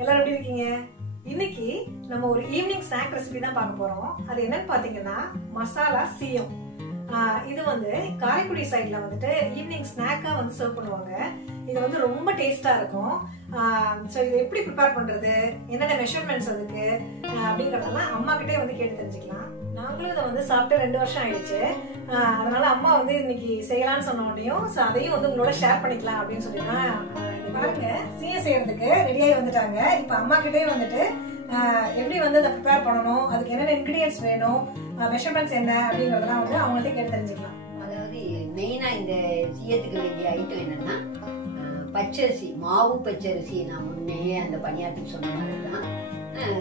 எல்லாரும் எப்படி இருக்கீங்க? இன்னைக்கு நம்ம ஒரு ஈவினிங் ஸ்நாக் ரெசிபி தான் பார்க்க போறோம். அது என்னன்னு பாத்தீங்கன்னா மசாலா சீயம். இது வந்து காரைக்குடி சைட்ல வந்துட்டு ஈவினிங் ஸ்நாக்கா வந்து சர்வ் பண்ணுவாங்க. இது வந்து ரொம்ப டேஸ்டா இருக்கும். ஸோ இது எப்படி ப்ரிப்பேர் பண்றது, என்னென்ன மெஷர்மெண்ட்ஸ் அதுக்கு அப்படிங்கறதெல்லாம் அம்மா கிட்டே வந்து கேட்டு தெரிஞ்சுக்கலாம். நாங்களும் இதை வந்து சாப்பிட்டு 2 வருஷம் ஆயிடுச்சு. அதனால அம்மா வந்து இன்னைக்கு செய்யலாம்னு சொன்ன உடனேயும் அதையும் வந்து உங்களோட ஷேர் பண்ணிக்கலாம் அப்படின்னு சொல்லிதான் பாருங்க. சீயம் செய்யறதுக்கு ரெடியாகி வந்துட்டாங்க. இப்ப அம்மா கிட்டே வந்துட்டு எப்படி வந்து அதை ப்ரிப்பேர் பண்ணணும், அதுக்கு என்னென்ன இன்கிரீடியன்ஸ் வேணும், மெஷர்மெண்ட்ஸ் என்ன அப்படிங்கறதெல்லாம் வந்து அவங்கள்ட்ட கேட்டு தெரிஞ்சுக்கலாம். அதாவது மெயினா இந்த சீயத்துக்கு வேண்டிய ஐட்டம் என்னன்னா பச்சரிசி, மாவு பச்சரிசி. நான் முன்னே அந்த பணியாரத்துக்கு சொன்ன மாதிரிதான்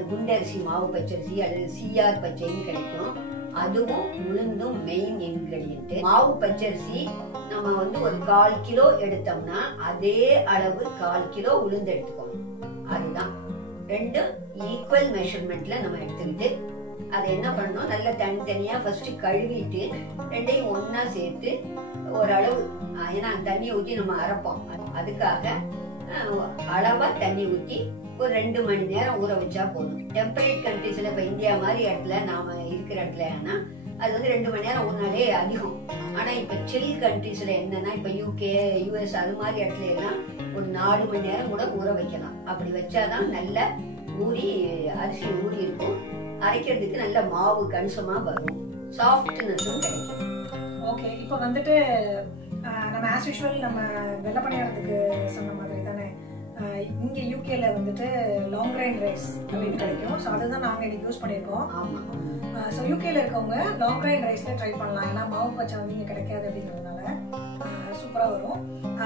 குண்டரிசி மாவு பச்சரிசி அல்லது சீயார் பச்சைன்னு கிடைக்கும். அதுவும் உளுந்தும் மெயின் இன்கிரீடியன்ட். மாவு பச்சரிசி நம்ம வந்து ஒரு 1/4 கிலோ எடுத்தோம்னா அதே அளவு 1/4 கிலோ உளுந்து எடுத்துக்கணும். அதுதான் ரெண்டும் ஈக்குவல் மெஷர்மெண்ட்ல நம்ம எடுத்துக்கிட்டு அதை என்ன பண்ணணும், நல்லா தனித்தனியா ஃபர்ஸ்ட் கழுவிட்டு ரெண்டையும் ஒன்னா சேர்த்து ஓரளவு, ஏன்னா தண்ணி ஊற்றி நம்ம அரைப்போம், அதுக்காக அளவா தண்ணி ஊற்றி ஒரு 2 மணி நேரம் ஊற வச்சா போதும். டெம்பரேட் கண்ட்ரீஸ்ல இப்ப இந்தியா மாதிரி இடத்துல நாம இருக்கிற இடத்துல அது வந்து 2 மணி நேரம் ஊறினாலே அதிகம். ஆனா இப்ப சில் கண்ட்ரீஸ்ல என்னன்னா இப்ப யூகே, யூஎஸ் அது மாதிரி இடத்துல எல்லாம் ஒரு 4 மணி நேரம் கூட ஊற வைக்கலாம். அப்படி வச்சாதான் நல்ல ஊறி அரிசி ஊறி இருக்கும். அரைக்கிறதுக்கு நல்ல மாவு கணிசமா வரும், சாஃப்ட்னஸும் கிடைக்கும். ஓகே, இப்ப வந்துட்டு நம்ம ஆஸ் யூஷுவல் நம்ம வெள்ளை பணியாரத்துக்கு சொன்ன மாதிரி தானே இங்க யூகேல வந்துட்டு லாங் கிரைன் ரைஸ் அப்படின்னு கிடைக்கும். ஸோ அதுதான் நாங்க இன்னைக்கு யூஸ் பண்ணியிருக்கோம். ஆமா, ஸோ யூகேல இருக்கவங்க லாங் கிரைன் ரைஸ்ல ட்ரை பண்ணலாம். ஏன்னா மாவு பச்சை வந்து இங்க கிடைக்காது அப்படிங்கிறதுனால சூப்பரா வரும்.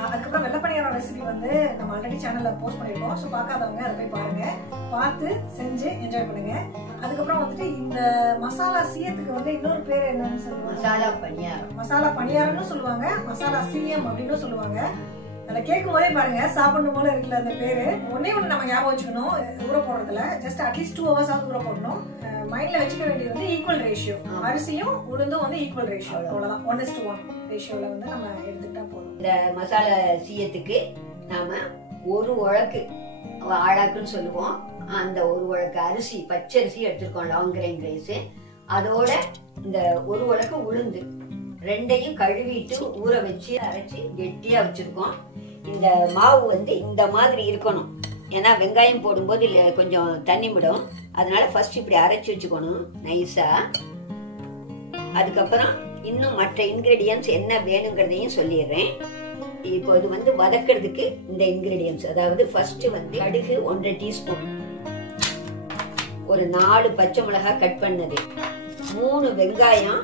அதுக்கப்புறம் வெள்ளை பணியாரம் ரெசிபி வந்து நம்ம ஆல்ரெடி சேனல்ல போஸ்ட் பண்ணிருக்கோம். ஸோ பார்க்காதவங்க அதை போய் பாருங்க, பார்த்து செஞ்சு என்ஜாய் பண்ணுங்க. அதுக்கப்புறம் வந்துட்டு இந்த மசாலா சீயத்துக்கு வந்து இன்னொரு பேர் என்னன்னு சொல்லுவாங்க, மசாலா பணியாரம். மசாலா பணியாரம்னு சொல்லுவாங்க, மசாலா சீயம் அப்படின்னு சொல்லுவாங்க. அதை கேட்கும் போதே பாருங்க சாப்பிடணும் போல இருக்குல்ல அந்த பேரு. ஒன்னே ஒண்ணு நம்ம ஞாபகம் வச்சுக்கணும், ஊற போடுறதுல ஜஸ்ட் அட்லீஸ்ட் 2 hours ஊற போடணும். மைண்ட்ல வச்சுக்க வேண்டியது வந்து ஈக்குவல் ரேஷியோ, அரிசியும் உளுந்தும் வந்து ஈக்குவல் ரேஷியோ, அவ்வளவுதான். 1:1 ரேஷியோல வந்து நம்ம எடுத்துக்கிட்டா போதும். இந்த மசாலா சீயத்துக்கு நாம 1 உலக்கு ஆழாக்குன்னு சொல்லுவோம், அந்த 1 உலக்கு அரிசி பச்சரிசி எடுத்திருக்கோம், லாங் கிரைன் ரைஸ். அதோட இந்த 1 உலக்கு உளுந்து ரெண்டையும் கழுவிட்டு ஊற வச்சு அரைச்சி கெட்டியா வச்சிருக்கோம். இந்த மாவு வந்து இந்த மாதிரி இருக்கணும், ஏன்னா வெங்காயம் போடும்போது கொஞ்சம் தண்ணி விடும். அதனால ஃபர்ஸ்ட் இப்படி அரைச்சி வச்சுக்கணும் நைஸா. அதுக்கப்புறம் இன்னும் மற்ற இன்கிரீடியன்ஸ் என்ன வேணுங்கிறதையும் சொல்லிடுறேன். இப்போ இது வந்து வதக்கிறதுக்கு இந்த இன்கிரீடியன்ஸ், அதாவது ஃபர்ஸ்ட் வந்து கடுகு 1.5 டீஸ்பூன், ஒரு 4 பச்சை மிளகாய் கட் பண்ணது, 3 வெங்காயம்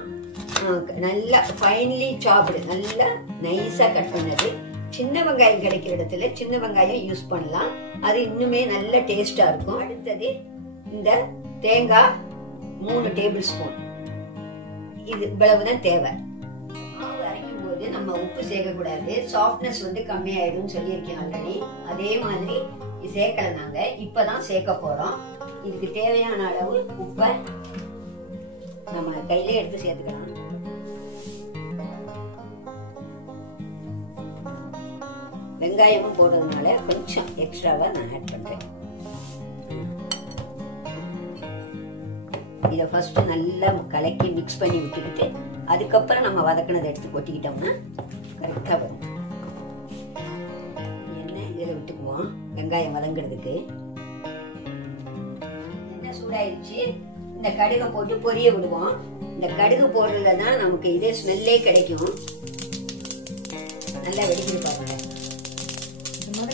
நல்லா ஃபைன்லி சாப்டு, நல்லா நைஸா கட் பண்ணது. சின்ன வெங்காயம் கிடைக்கிற இடத்துல சின்ன வெங்காயம் யூஸ் பண்ணலாம், அது இன்னுமே நல்ல டேஸ்டா இருக்கும். அடுத்தது இந்த தேங்காய் 3 டேபிள் ஸ்பூன், இது இவ்வளவுதான் தேவை. மாவு அரைக்கும் போது நம்ம உப்பு சேர்க்க கூடாது, சாஃப்ட்னஸ் வந்து கம்மியாயிடும் சொல்லியிருக்கேன் ஆல்ரெடி. அதே மாதிரி சேர்க்கல, நாங்க இப்பதான் சேர்க்க போறோம். இதுக்கு தேவையான அளவு உப்பை நம்ம கையில எடுத்து சேர்த்துக்கலாம். வெங்காயமும் போடுறதுனால கொஞ்சம் எக்ஸ்ட்ராவா நான் ஆட் பண்றேன். இதை ஃபர்ஸ்ட் நல்லா கலக்கி மிக்ஸ் பண்ணி விட்டுக்கிட்டு அதுக்கப்புறம் நம்ம வதக்கினதை எடுத்து கொட்டிக்கிட்டோம்னா கரெக்டா வரும். எண்ணெய் இதில் விட்டுக்குவோம் வெங்காயம் வதங்கிறதுக்கு. எண்ணெய் சூடாயிடுச்சு, இந்த கடுகை போட்டு பொரிய விடுவோம். இந்த கடுகு போடுறதுல தான் நமக்கு இதே ஸ்மெல்லே கிடைக்கும். நல்லா வெடிக்குது பாருங்க,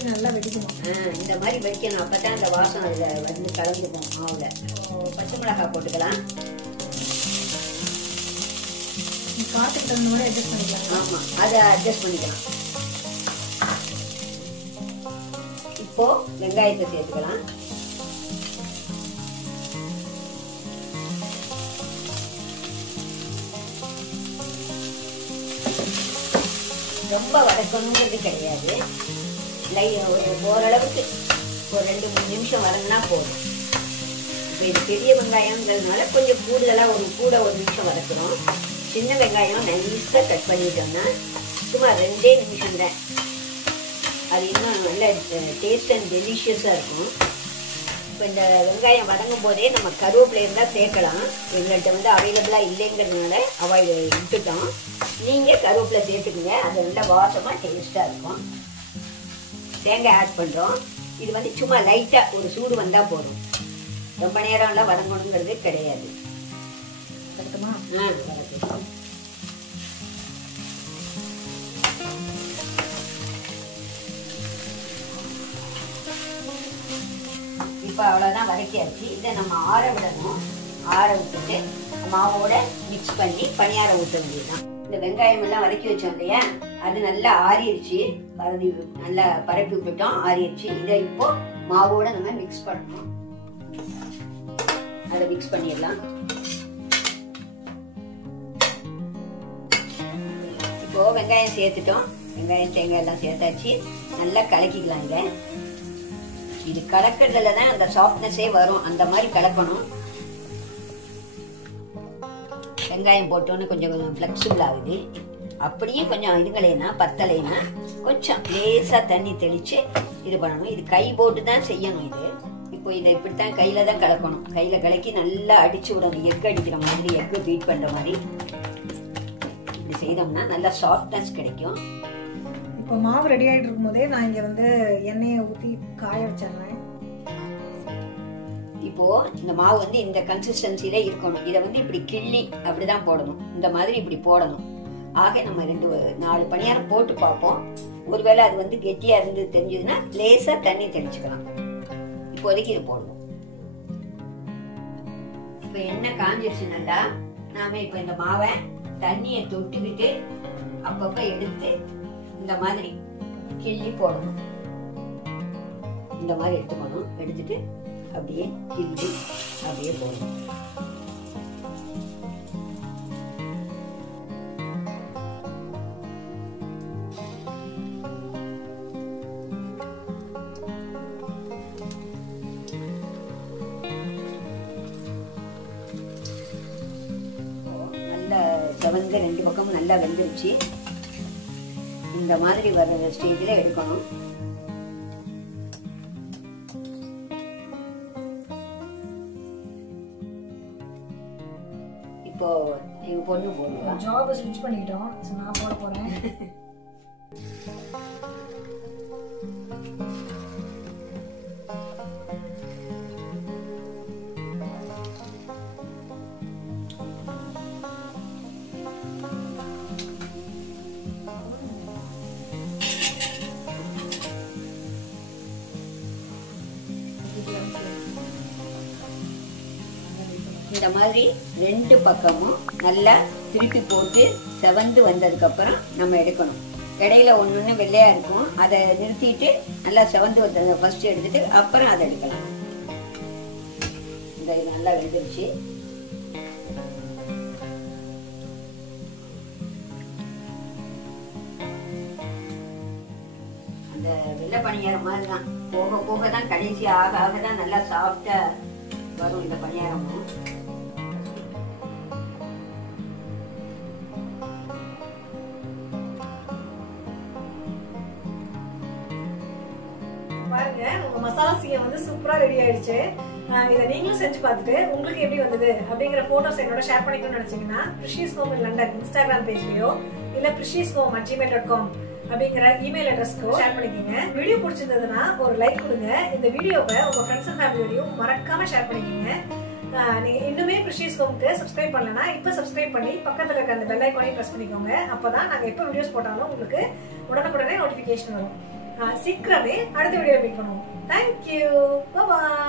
நல்லா வெடிக்கணும். இந்த மாதிரி வெடிக்கணும், அப்பதான் இந்த வாசம் அதுல வந்து கலந்துக்கும் மாவுல. பச்சை மிளகாய் போட்டுக்கலாம். காரத்துக்கு தகுந்த மாதிரி அட்ஜஸ்ட் பண்ணிக்கலாம். ஆமா, அதை அட்ஜஸ்ட் பண்ணிக்கலாம். இப்போ வெங்காயத்தை சேர்த்துக்கலாம். ரொம்ப வதக்கணுங்கிறது கிடையாது, ஓரளவுக்கு ஒரு 2-3 நிமிஷம் வதங்கினா போதும். இப்போ இது பெரிய வெங்காயம்ங்கிறதுனால கொஞ்சம் கூடுதலா ஒரு நிமிஷம் வதக்கணும். சின்ன வெங்காயம் நைஸா கட் பண்ணிட்டோம்னா சும்மா 2 நிமிஷம் தான், அது இன்னும் நல்ல டேஸ்ட் அண்ட் டெலிஷியஸா இருக்கும். இப்போ இந்த வெங்காயம் வதங்கும் போதே நம்ம கருவேப்பிலை இருந்தால் சேர்க்கலாம். எங்கள்கிட்ட வந்து அவைலபிளாக இல்லைங்கிறதுனால அவாய்டு விட்டுட்டோம். நீங்கள் கருவேப்பிலை சேர்த்துக்குங்க, அது நல்லா வாசமாக டேஸ்ட்டாக இருக்கும். தேங்காய் ஆட் பண்ணுறோம். இது வந்து சும்மா லைட்டாக ஒரு சூடு வந்தால் போதும், ரொம்ப நேரம்லாம் வதங்கணுங்கிறது கிடையாது. வதக்கலாம். இப்போ அவ்வளோதான் வதக்கியாச்சு. இதை நம்ம ஆற விடணும். ஆற விட்டுட்டு மாவோட மிக்ஸ் பண்ணி பணியாரம் ஊற்ற வேண்டியதுதான். இந்த வெங்காயம் எல்லாம் வதக்கி வச்சோம் இல்லையா, அது நல்லா ஆறிடுச்சு. நல்லா பரப்பி விட்டுட்டோம், ஆறிடுச்சு. இதை இப்போ மாவோட நம்ம மிக்ஸ் பண்ணணும். அதை மிக்ஸ் பண்ணிடலாம். இப்போ வெங்காயம் சேர்த்துட்டோம். வெங்காயம் தேங்காய் எல்லாம் சேர்த்தாச்சு. நல்லா கலக்கிக்கலாம். இது கலக்கிறதுல தான் அந்த சாஃப்ட்னஸே வரும். அந்த மாதிரி கலக்கணும். வெங்காயம் போட்டோன்னு கொஞ்சம் ஃப்ளெக்சிபிள் ஆகுது. அப்படியே கொஞ்சம் இதுங்களேனா பத்தலைனா கொஞ்சம் லேசாக தண்ணி தெளித்து இது பண்ணணும். இது கை போட்டு தான் செய்யணும். இது இப்போ இதை இப்படித்தான் கையில் தான் கலக்கணும். கையில் கலக்கி நல்லா அடிச்சு விடணும். எக் அடிக்கிற மாதிரி, எக்கு பீட் பண்ணுற மாதிரி இப்படி செய்தோம்னா நல்லா சாஃப்ட்னஸ் கிடைக்கும். இப்போ மாவு ரெடி ஆகிட்டு இருக்கும் போதே நான் இங்கே வந்து எண்ணெயை ஊற்றி காய வச்சிடுறேன். இப்போ இந்த மாவு வந்து இந்த கன்சிஸ்டன்சில இருக்கணும். இதை வந்து இப்படி கிள்ளி அப்படிதான் போடணும். இந்த மாதிரி இப்படி போடணும். ஆக நம்ம 4 பணியாரம் போட்டு பார்ப்போம். ஒருவேளை அது வந்து கெட்டியா இருந்து தெரிஞ்சதுன்னா லேசா தண்ணி தெளிச்சுக்கலாம். இப்போதைக்கு இது போடுவோம். இப்ப எண்ணெய் காஞ்சிருச்சு நல்லா. நாம இப்ப இந்த மாவை தண்ணியை தொட்டுக்கிட்டு அப்பப்ப எடுத்து இந்த மாதிரி கிள்ளி போடணும். இந்த மாதிரி எடுத்துக்கணும். எடுத்துட்டு அப்படியே கிள்ளி அப்படியே போடணும். நல்லா செவந்து 2 பக்கமும் நல்லா வெந்துருச்சு. இந்த மாதிரி வர ஸ்டேஜில் எடுக்கணும். இப்போ எங்க பொண்ணு போடுவா. ஜாபை ஸ்விட்ச் பண்ணிக்கிட்டோம். நான் போட போறேன். இந்த மாதிரி 2 பக்கமும் நல்லா திருப்பி போட்டு செவந்து வந்ததுக்கு அப்புறம் நம்ம எடுக்கணும். இடையில ஒண்ணு வெள்ளையா இருக்கும். அதை நிறுத்திட்டு நல்லா செவந்து வந்ததை ஃபர்ஸ்ட் எடுத்துட்டு அப்புறம் அதை எடுக்கலாம். இந்த நல்லா வெந்துருச்சு. அந்த வெள்ளை பணியாரம் மாதிரி தான் போக போக தான் கடைசி ஆக ஆக தான் நல்லா சாஃப்டா வரும் இந்த பணியாரமும். பாருங்க, உங்க மசாலா சீயம் வந்து சூப்பரா ரெடி ஆயிடுச்சு. இதை நீங்களும் செஞ்சு பார்த்துட்டு உங்களுக்கு எப்படி வந்தது அப்படிங்கிற போட்டோஸ் என்னோட ஷேர் பண்ணிக்கணும்னு நினைச்சீங்கன்னா precious home in London Instagram பேஜ்லயோ இல்ல precioushome@gmail.com அப்படிங்கிற இமெயில் அட்ரஸ்க்கோ ஷேர் பண்ணிக்கோங்க. வீடியோ பிடிச்சிருந்ததுன்னா ஒரு லைக் கொடுங்க. இந்த வீடியோவை உங்க ஃப்ரெண்ட்ஸ் அண்ட் ஃபேமிலியோடையும் மறக்காம ஷேர் பண்ணிக்கோங்க. நீங்க இன்னுமே பிரிஷியஸ் ஹோம்க்கு சப்ஸ்கிரைப் பண்ணலன்னா இப்ப சப்ஸ்கிரைப் பண்ணி பக்கத்துல இருக்க அந்த பெல் ஐகானையும் பிரஸ் பண்ணிக்கோங்க. அப்பதான் நாங்க எப்ப வீடியோஸ் போட்டாலும் உங்களுக்கு உடனுக்குடனே நோட்டிபிகேஷன் வரும். சீக்கிரமே அடுத்த வீடியோ மீட் பண்ணுவோம். தேங்க்யூ. பாய்.